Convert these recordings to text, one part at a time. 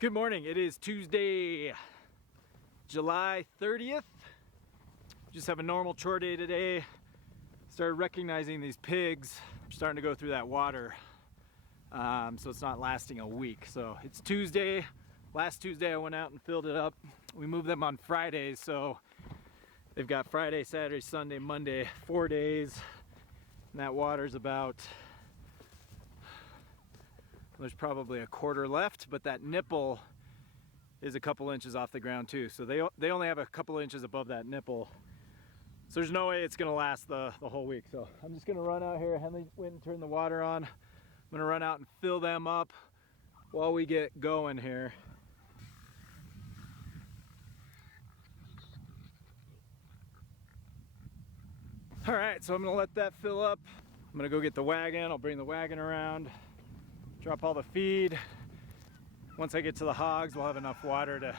Good morning. It is Tuesday, July 30th. Just have a normal chore day today. Started recognizing these pigs are starting to go through that water. So it's not lasting a week. So it's Tuesday. Last Tuesday I went out and filled it up. We moved them on Fridays, so they've got Friday, Saturday, Sunday, Monday, 4 days. And that water's about, there's probably a quarter left, but that nipple is a couple inches off the ground too. So they only have a couple inches above that nipple. So there's no way it's gonna last the whole week. So I'm just gonna run out here. Henley went and turned the water on. I'm gonna run out and fill them up while we get going here. All right, so I'm gonna let that fill up. I'm gonna go get the wagon. I'll bring the wagon around, drop all the feed. Once I get to the hogs, we'll have enough water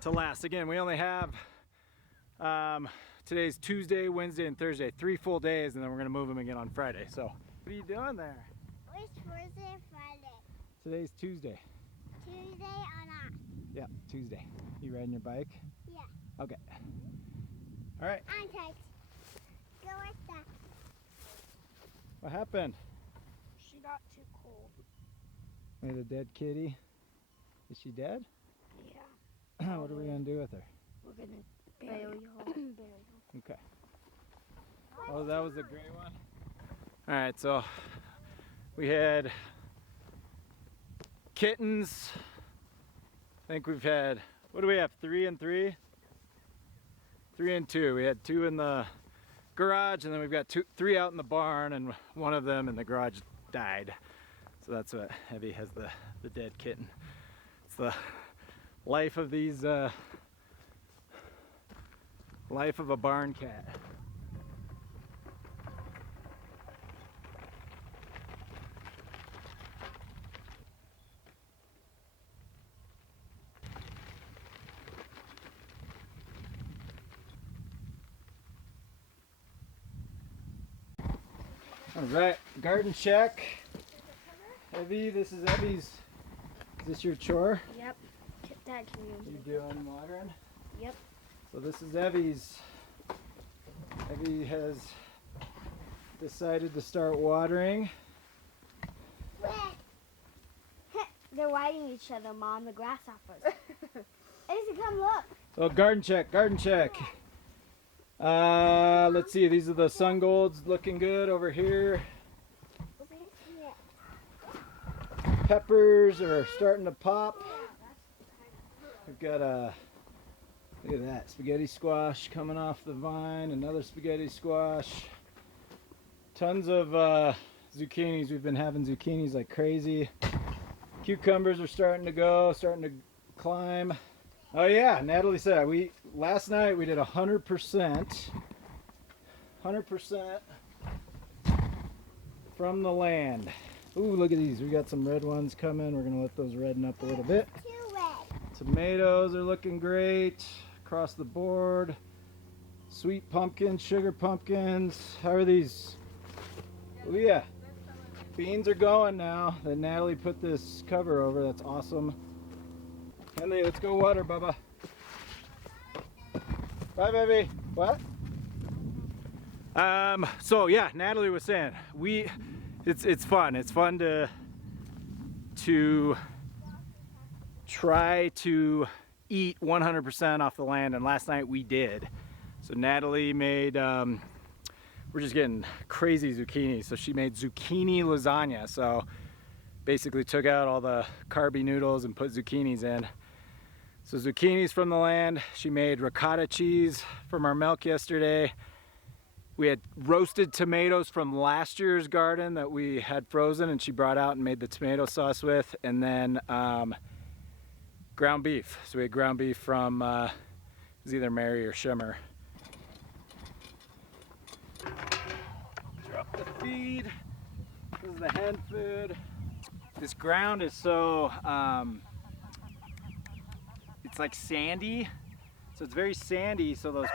to last. Again, we only have, today's Tuesday, Wednesday, and Thursday, 3 full days, and then we're gonna move them again on Friday. So, what are you doing there? Which Thursday and Friday? Today's Tuesday. Tuesday or not? Yeah, Tuesday. You riding your bike? Yeah. Okay. All right. I'm tight. Go with that. What happened? She got too cold. Made a dead kitty. Is she dead? Yeah. What are we gonna do with her? We're gonna bury her. Okay. Oh, that was the gray one? All right, so we had kittens. I think we've had, what do we have, 3 and 3? 3 and 2. We had 2 in the garage, and then we've got 3 out in the barn, and one of them in the garage died. So that's what Evie has, the dead kitten. It's the life of these, life of a barn cat. All right, garden check. Evie, this is Evie's. Is this your chore? Yep. Dad, can You doing watering? Yep. So this is Evie's. Evie has decided to start watering. They're riding each other, Mom, the grasshoppers. Izzy, come look. So garden check, garden check. Let's see, these are the sun golds looking good over here. Yeah. Peppers are starting to pop. We've got a, look at that, spaghetti squash coming off the vine, another spaghetti squash. Tons of zucchinis. We've been having zucchinis like crazy. Cucumbers are starting to go, starting to climb. Oh yeah, Natalie said, last night we did 100% from the land. Ooh, look at these. We got some red ones coming. We're gonna let those redden up a little bit. Too red. Tomatoes are looking great across the board. Sweet pumpkins, sugar pumpkins. How are these? Oh yeah. Beans are going now that Natalie put this cover over. That's awesome. Henley, let's go water, Bubba. Bye, baby. What? So yeah, Natalie was saying it's fun. It's fun to try to eat 100% off the land, and last night we did. So Natalie made, we're just getting crazy zucchini. So she made zucchini lasagna. So basically took out all the carby noodles and put zucchinis in. So zucchinis from the land. She made ricotta cheese from our milk yesterday. We had roasted tomatoes from last year's garden that we had frozen, and she brought out and made the tomato sauce with. And then ground beef. So we had ground beef from, it was either Mary or Shimmer. Drop the feed. This is the hen food. This ground is so, it's like sandy. So it's very sandy, so those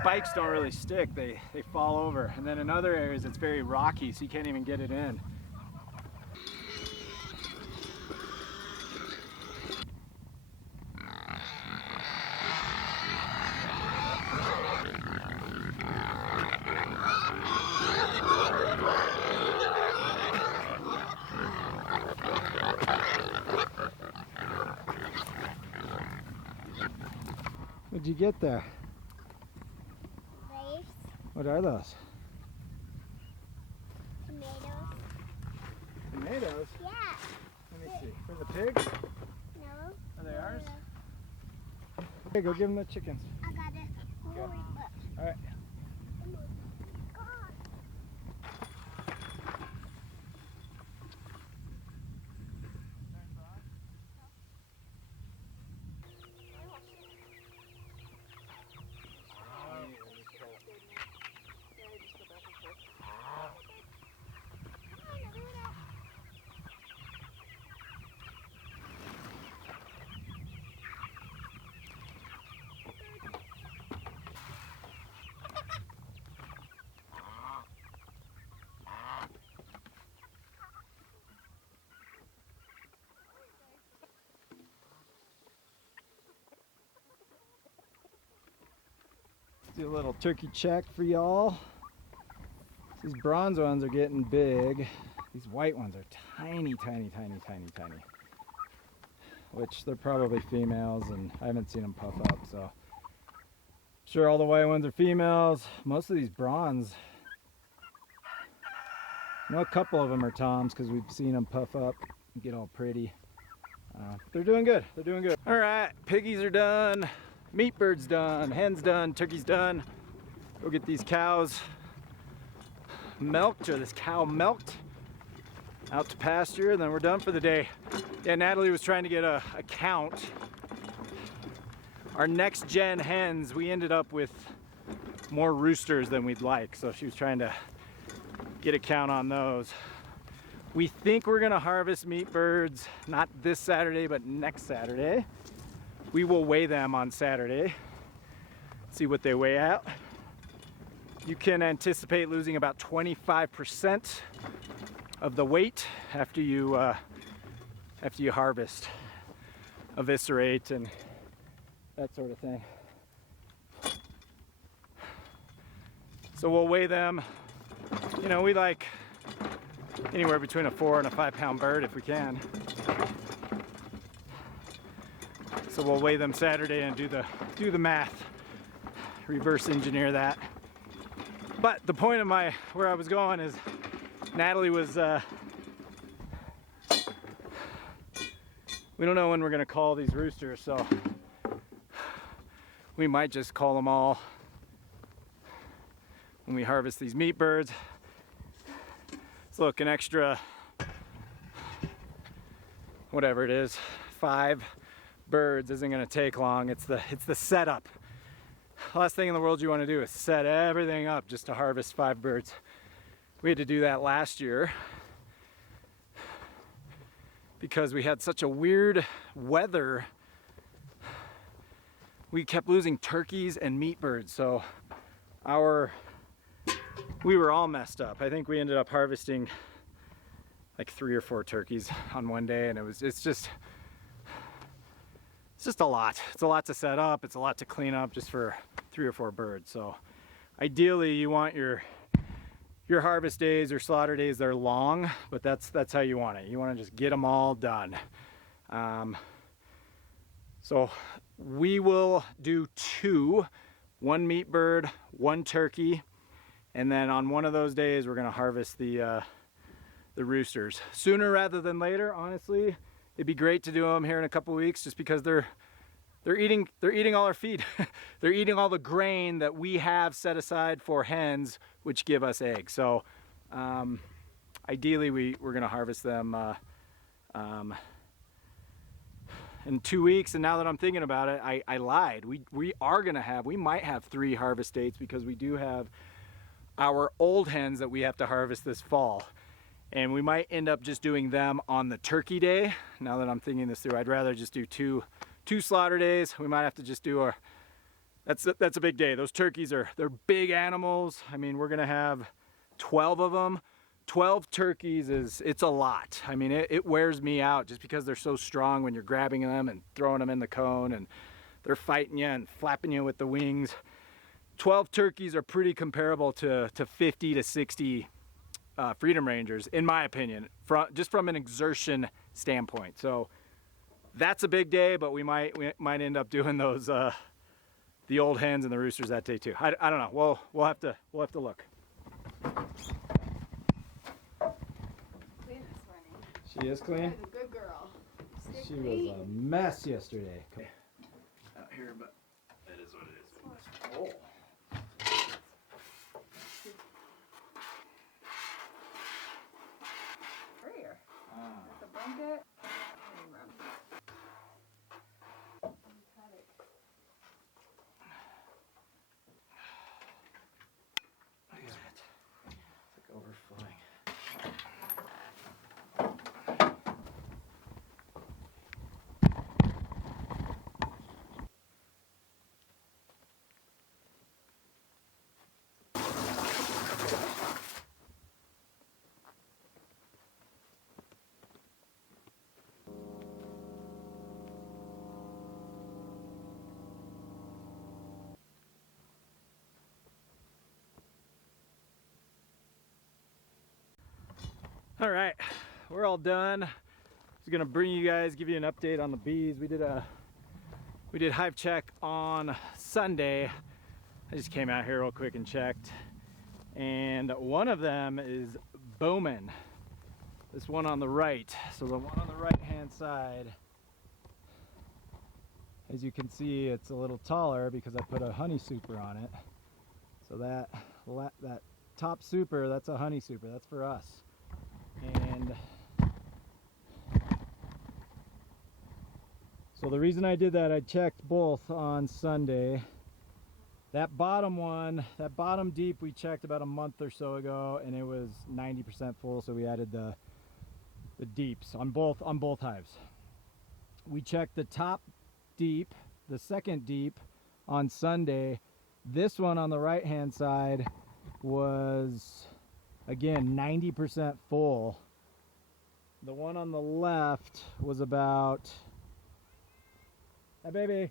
spikes don't really stick. They fall over. And then in other areas it's very rocky, so you can't even get it in. did you get there? Leaves, What are those? tomatoes. Tomatoes? Yeah. Let me see. For the pigs? No. Are they ours? Okay, go give them the chickens. I got it. All right. Do a little turkey check for y'all. These bronze ones are getting big. These white ones are tiny, tiny, tiny, tiny, tiny. Which they're probably females, and I haven't seen them puff up, so I'm sure all the white ones are females. Most of these bronze, I know a couple of them are toms because we've seen them puff up and get all pretty. They're doing good. They're doing good. All right, piggies are done. Meat bird's done, hen's done, turkey's done. Go get these cows milked, or this cow milked, out to pasture, and then we're done for the day. Yeah, Natalie was trying to get a count. Our next gen hens, we ended up with more roosters than we'd like, so she was trying to get a count on those. We think we're gonna harvest meat birds, not this Saturday, but next Saturday. We will weigh them on Saturday, see what they weigh out. You can anticipate losing about 25% of the weight after you harvest, eviscerate, and that sort of thing. So we'll weigh them. You know, we like anywhere between a 4 and a 5 pound bird if we can. So we'll weigh them Saturday and do the math, reverse engineer that. But the point of where I was going is Natalie was, we don't know when we're gonna call these roosters, so we might just call them all when we harvest these meat birds. So look, an extra, whatever it is, 5 birds isn't going to take long. It's the setup. Last thing in the world you want to do is set everything up just to harvest 5 birds. We had to do that last year because we had such a weird weather. We kept losing turkeys and meat birds, so we were all messed up. I think we ended up harvesting like 3 or 4 turkeys on one day, and it's just a lot. It's a lot to set up. It's a lot to clean up just for 3 or 4 birds. So ideally you want your harvest days or slaughter days, they're long, but that's how you want it. You want to just get them all done. So we will do 2, 1 meat bird, 1 turkey, and then on one of those days we're going to harvest the roosters. Sooner rather than later, honestly. It'd be great to do them here in a couple weeks just because they're eating all our feed. They're eating all the grain that we have set aside for hens, which give us eggs. So ideally we're gonna harvest them in 2 weeks. And now that I'm thinking about it, I lied. We might have 3 harvest dates because we do have our old hens that we have to harvest this fall. And we might end up just doing them on the turkey day. Now that I'm thinking this through, I'd rather just do two slaughter days. We might have to just do that's a big day. Those turkeys they're big animals. I mean, we're gonna have 12 of them. 12 turkeys it's a lot. I mean, it wears me out just because they're so strong when you're grabbing them and throwing them in the cone, and they're fighting you and flapping you with the wings. 12 turkeys are pretty comparable to 50 to 60 Freedom Rangers, in my opinion, just from an exertion standpoint. So that's a big day, but we might end up doing those the old hens and the roosters that day too. I don't know. We'll have to look. Clean this morning. She is clean. She's a good girl. Stay She clean. was a mess yesterday. Out here, but it is what it is. Oh. Here. Ah. That's a blanket. Look at it. It's like overflowing. All right, we're all done. Just gonna bring you guys, give you an update on the bees. We did hive check on Sunday. I just came out here real quick and checked, and one of them is Bowman. This one on the right. So the one on the right hand side, as you can see, it's a little taller because I put a honey super on it. So that top super, that's a honey super. That's for us. And so the reason I did that, I checked both on Sunday. That bottom one, that bottom deep, we checked about a month or so ago, and it was 90% full, so we added the deeps on both hives. We checked the top deep, the second deep, on Sunday. This one on the right hand side was, again, 90% full. The one on the left was about, hey baby.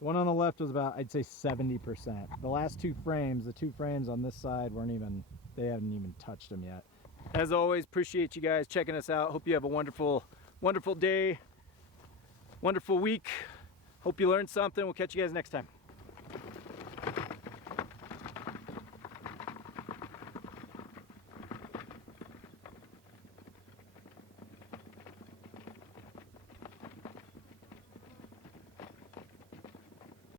The one on the left was about, I'd say 70%. The last two frames, the two frames on this side they haven't even touched them yet. As always, appreciate you guys checking us out. Hope you have a wonderful, wonderful day, wonderful week. Hope you learned something. We'll catch you guys next time.